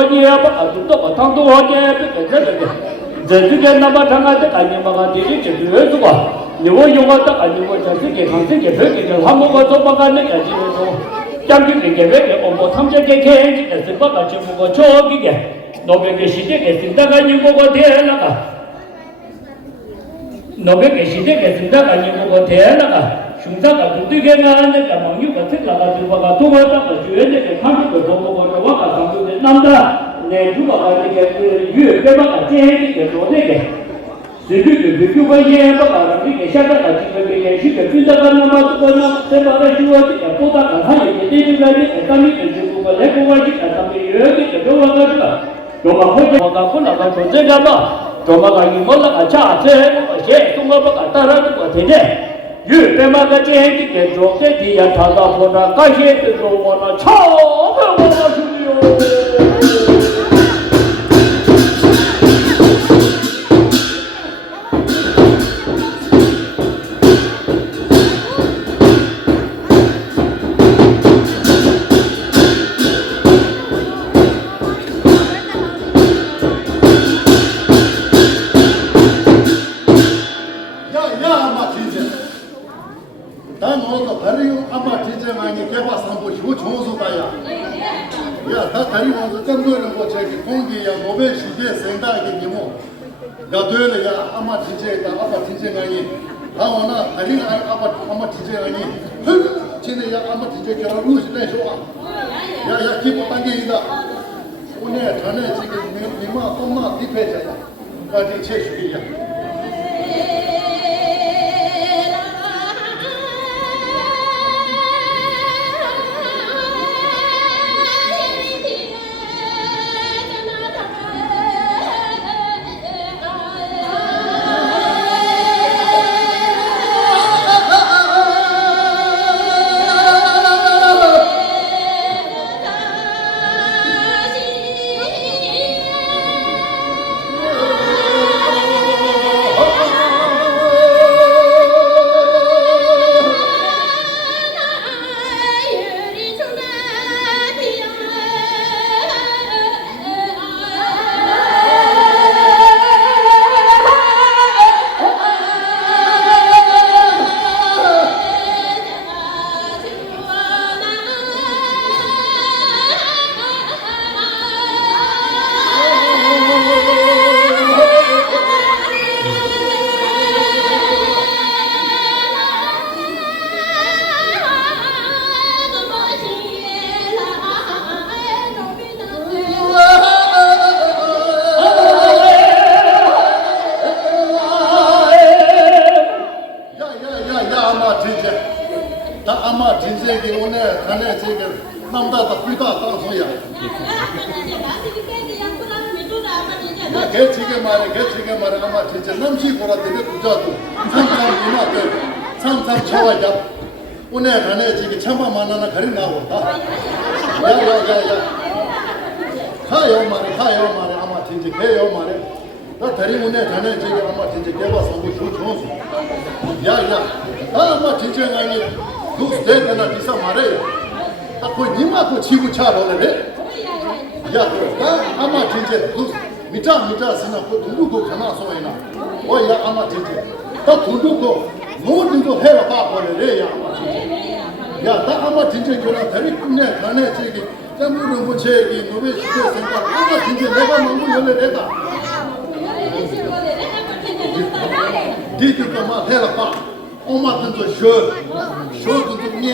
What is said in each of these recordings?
거니 아빠 또 당도 하게 저쪽에 나바탕한테 아니마가 되게 되어서가 이거 용어다 아니고 저쪽에 강세게 벽에 한모가 도망가는 가지고 장기게 왜 어머 탐색게 개지 바가 주고 저기게 노백의 시대에 쓴다가 이거가 되나가 노백의 시대에 쓴다가 이거가 되나가 흉사가 두들게 나는 가망유가 틀라가 두바가 도와다가 주연의 한국을 보고 와가 상주의 남다 내 누가 이게 유배가 제일이 도대게 지금 예바가 이게 샤다가 지금 이게 시대 빈다가 나마도나 세바가 주어지 보다가 하이 이제까지 담이 주고가 내고가지 담이 여기 들어와가지고 도마 호자가 콜라가 조제가봐 도마가 이몰라가 차세 제 동마가 따라는 거 되네 유배마가 제일이 좋게 뒤야 타다 보다 가시에 들어오나 차가 주요 가도야 아마 진짜다 아빠 진짜가니 나오나 아니 아마 진짜가니 진짜야 아마 진짜가 루스네 좋아 야야 기본 단계이다 오늘 전에 지금 니마 엄마 디페잖아 가지 체수이야 오늘 가네 지금 참만 만나나 가리 나오다. 야야야야. 가요 말에 아마 진짜 개요 말에. 나 다리 오늘 가네 지금 아마 진짜 개봐 선고 좋죠. 야야. 아마 진짜 아니 그 스테이크나 비싸 말해. 아 거의 니마 그 지구 차로래. 야 그 아마 진짜 그 미타 쓰나 그 누구 가나 소이나. 어야 아마 진짜. 다 누구 모든 거 해라 봐버려래 야. 야, 나 아마 진짜 그런 다리 끝내 가네 저기 땀으로 뭐 저기 노베 시대 생각 아마 진짜 내가 먹고 열래래다. 디디가 막 해라 봐. 엄마도 쇼도 nie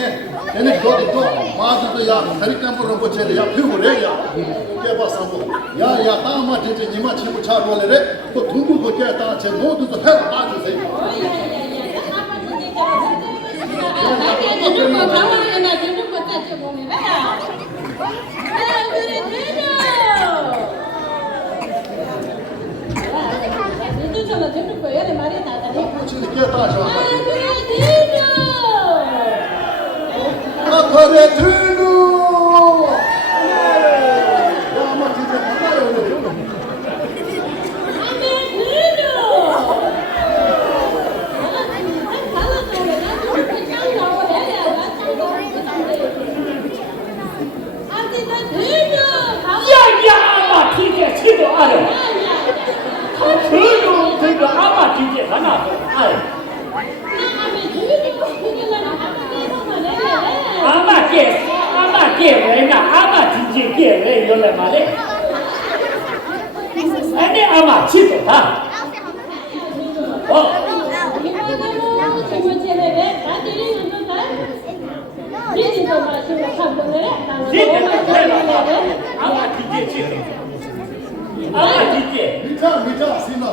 얘네 쇼도 마도 야 다리 땀으로 뭐 저기 야 피고래 야. 깨봐 삼고. 야야 아마 진짜 니마 치고 차로래래. 또 동부 거기에 다제 노도 해라 봐주세요. Terima kasih nak terima kasih bumi bayar. Itu cuma terima ya, mari tak ada. 아마 치도다. 아마 뒤제 치도. 아마 뒤제. 미자 신나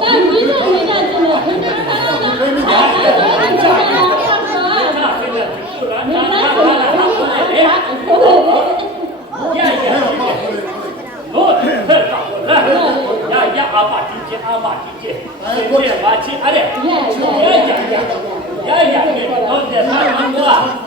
야야 아빠 뒤제 아마 뒤제. 뒤제 마치 아래. 야야야 너네 사는 거야.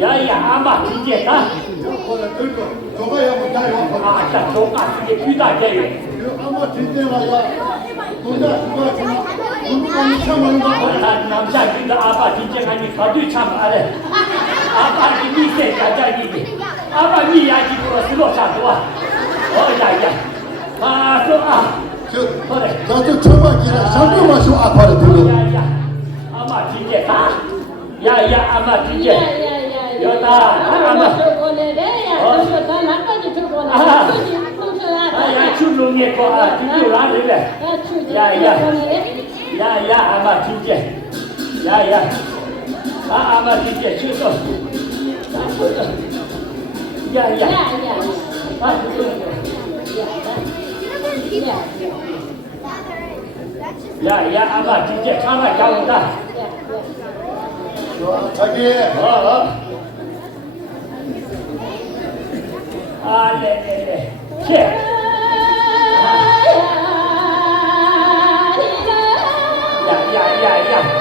야야 아마 이제 나. 저거야 뭐 다요. 아, 자, 저가 이게 귀다 개요. 아마 진짜야. 동자 누가 좀 운동이 참는다. 남자친구 아빠 진정하니 거두 참 알아. 아빠 미세 자자니. 아빠 미야지로 슬로차 좋아. 야야. 아, 또 그래. 저도 처음 기라 잠깐 마시고 아파를 들어. 야야. 아마 진짜 가. 야야 아마 진짜. 여다 아마. 야 출렁이 거 주주라 그래. 야야 아마 진짜. 야야. 아마 진짜 주소. 야야. 아 야야 아마 진짜 가만 가온다. 자기. 네네네. 체. 야야야야.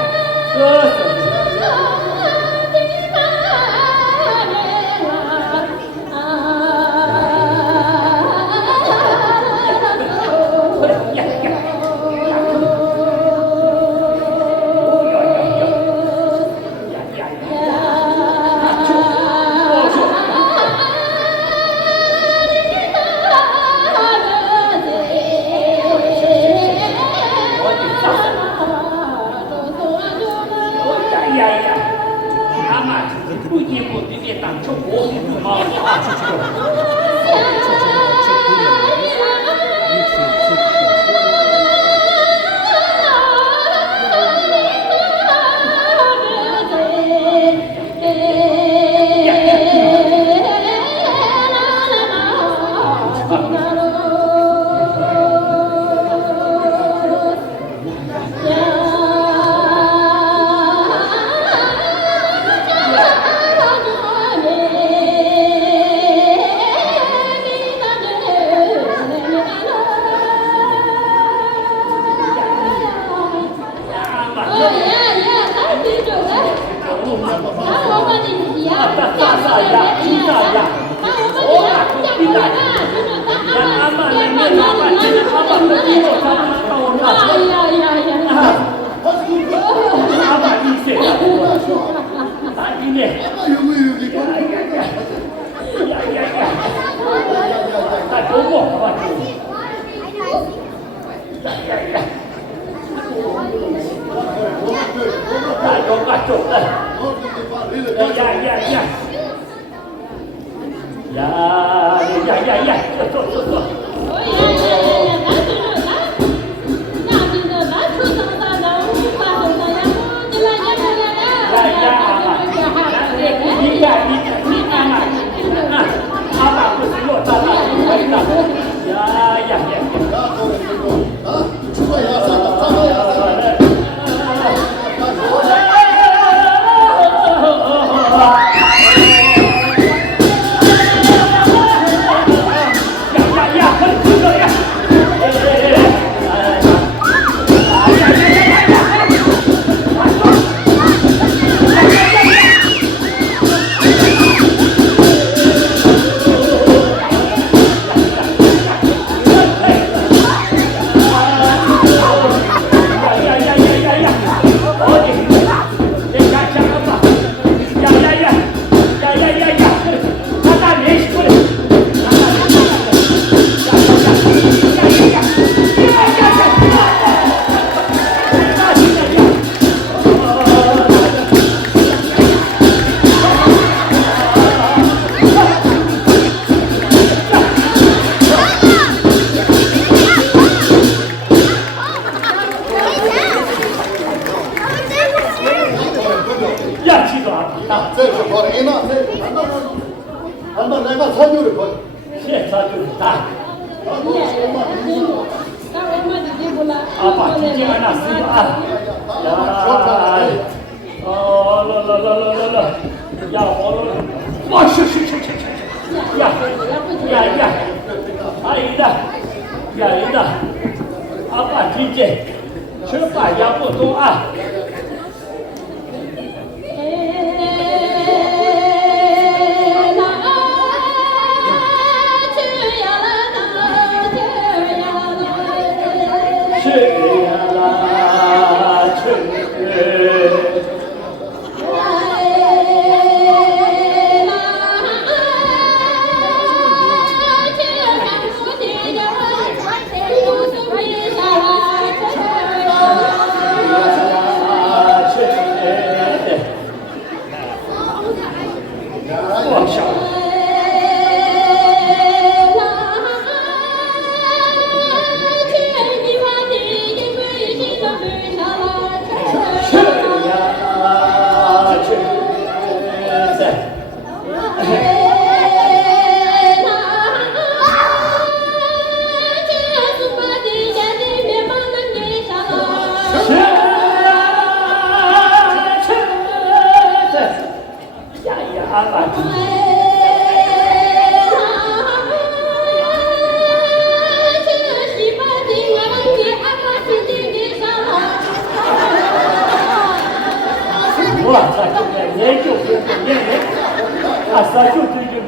한번 내가 사주를 거. 아빠 진짜 하나 쓰고 야 와, 아니다. 아빠 진짜 저빠 야구 또 야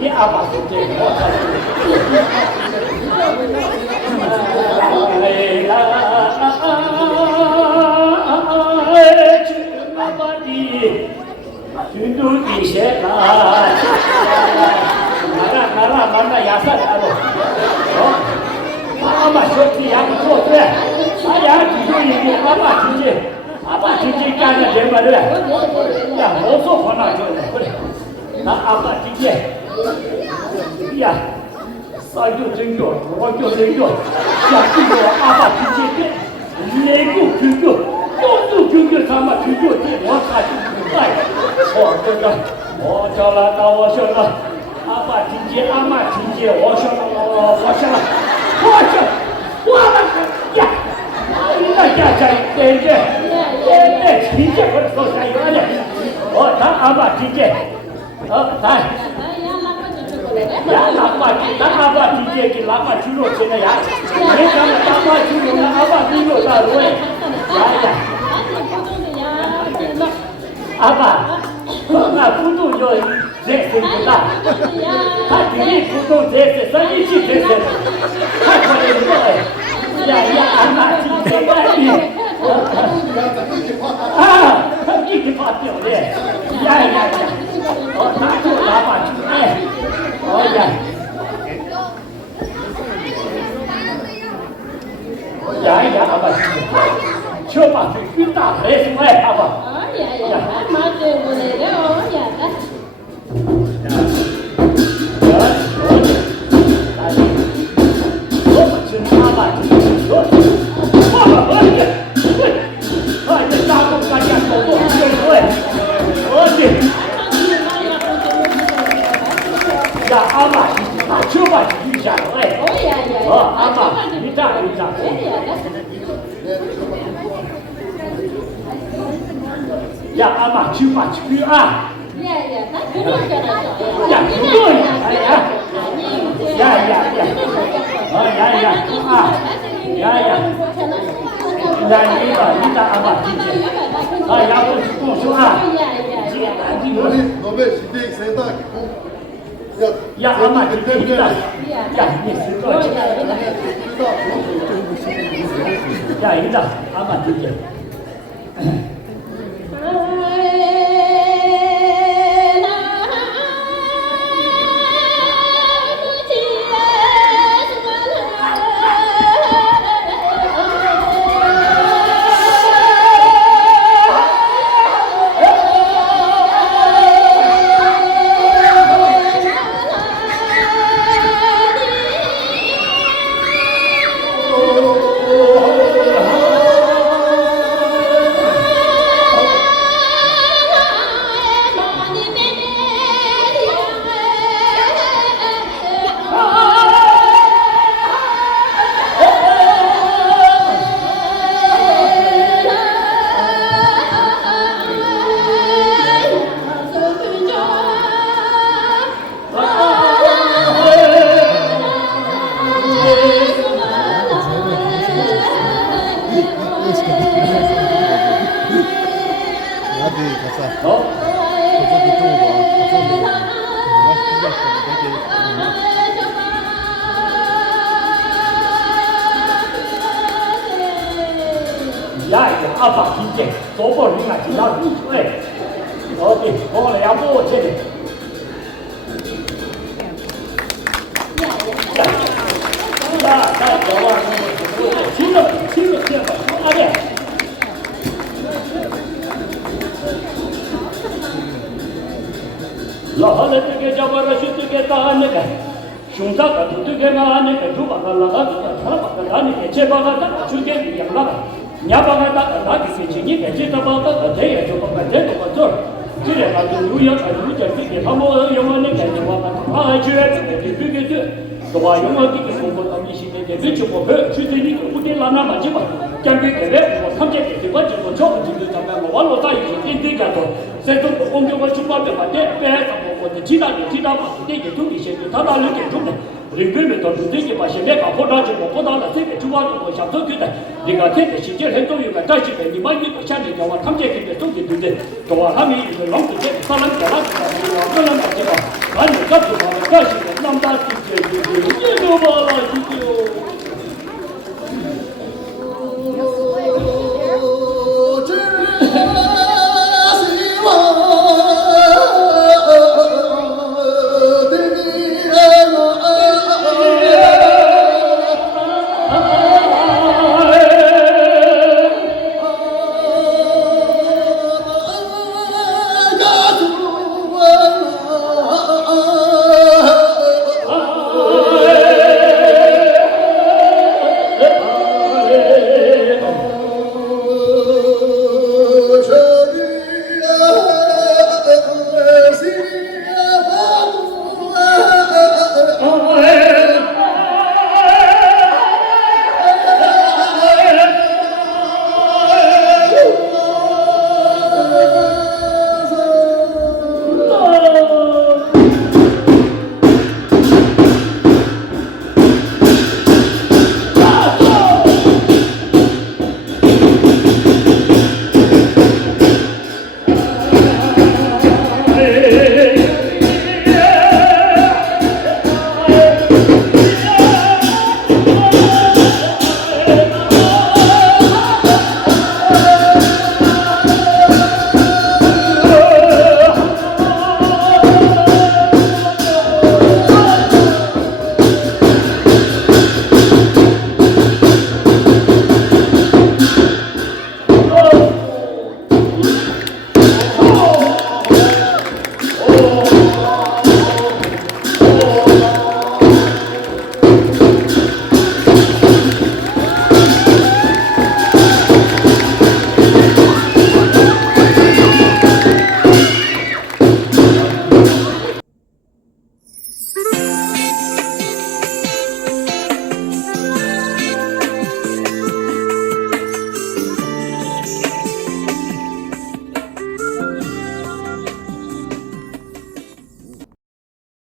你阿爸是这个，哎呀，去阿爸的，军都的些啦，拿牙塞来了，阿爸说的牙不错对，他牙举住一点，阿爸直接干了这么对，呀，我说话那就不对。那阿爸今天，呀，三就真多，我就真多，想听我阿爸今天的，内部听过，东部听过，他们听过，我才是不在。我这个，我叫了，到我说了，阿爸今天，阿妈今天，我说了，我了呀，那家在对对，亲戚我说啥有的，我他阿爸今天。来，呀，阿爸今天给阿爸猪肉吃了呀，没想到阿爸猪肉呢，阿爸猪肉大肉哎，阿爸，那不动就这生不大，他体力不动这是生意气这是，太可怜了哎，呀，阿妈今天哎，啊，一直发掉的，呀。哦，拿住拿把住，哎，哦呀，呀，阿爸，吃吧，去大海是哎，阿爸。哎呀，妈这我来了，呀，阿爸，吃吧，去下来。阿爸，你站。呀，阿妈去吧，去啊！呀，不对呀，哎呀，呀，你打阿爸进去，哎呀，不是动手啊！呀，阿妈进去的，呀，你是多少？呀，一张阿妈进去。阿爸听见，左不灵啊，其他不对。好的，我来要不这里。再走啊！亲了，阿弟。老好了，这个叫我去这个打那个。熊大个都这个嘛，那个猪把个那个他把个那个切把个那就给你养那个。nhà bà cái ta đã đi cái chuyện như vậy chứ ta bao tất cả thế hệ cho con thế của con rồi chứ để mà từ núi ở núi trời cái tham mô dùng ở những cái mà mà chưa cái chứ rồi dùng ở cái công việc làm gì thì cái chuyện của cái chứ thì những cái là nam mà chứ mà chẳng cái đấy mà tham gia cái quá trình của chó thì cái thằng mà vào lối ta cái cái cái đó sẽ trong công việc của chúng ta để mà để để thằng của chỉ đạo mà cái chúng thì sẽ thằng nào những cái chúng này 링글을 더 두들기 마시면 가포다지 먹고다는 세계 중앙도 샤도 그다 네가 텐데 시제 행동이가 다시 배 니만이 또 샤니 가와 탐제기도 속이 두데 또한 함이 이거 롱도 제 사람 잘하다 그런 거 제가 아니 갑자기 다시 남다 진짜 이거 봐라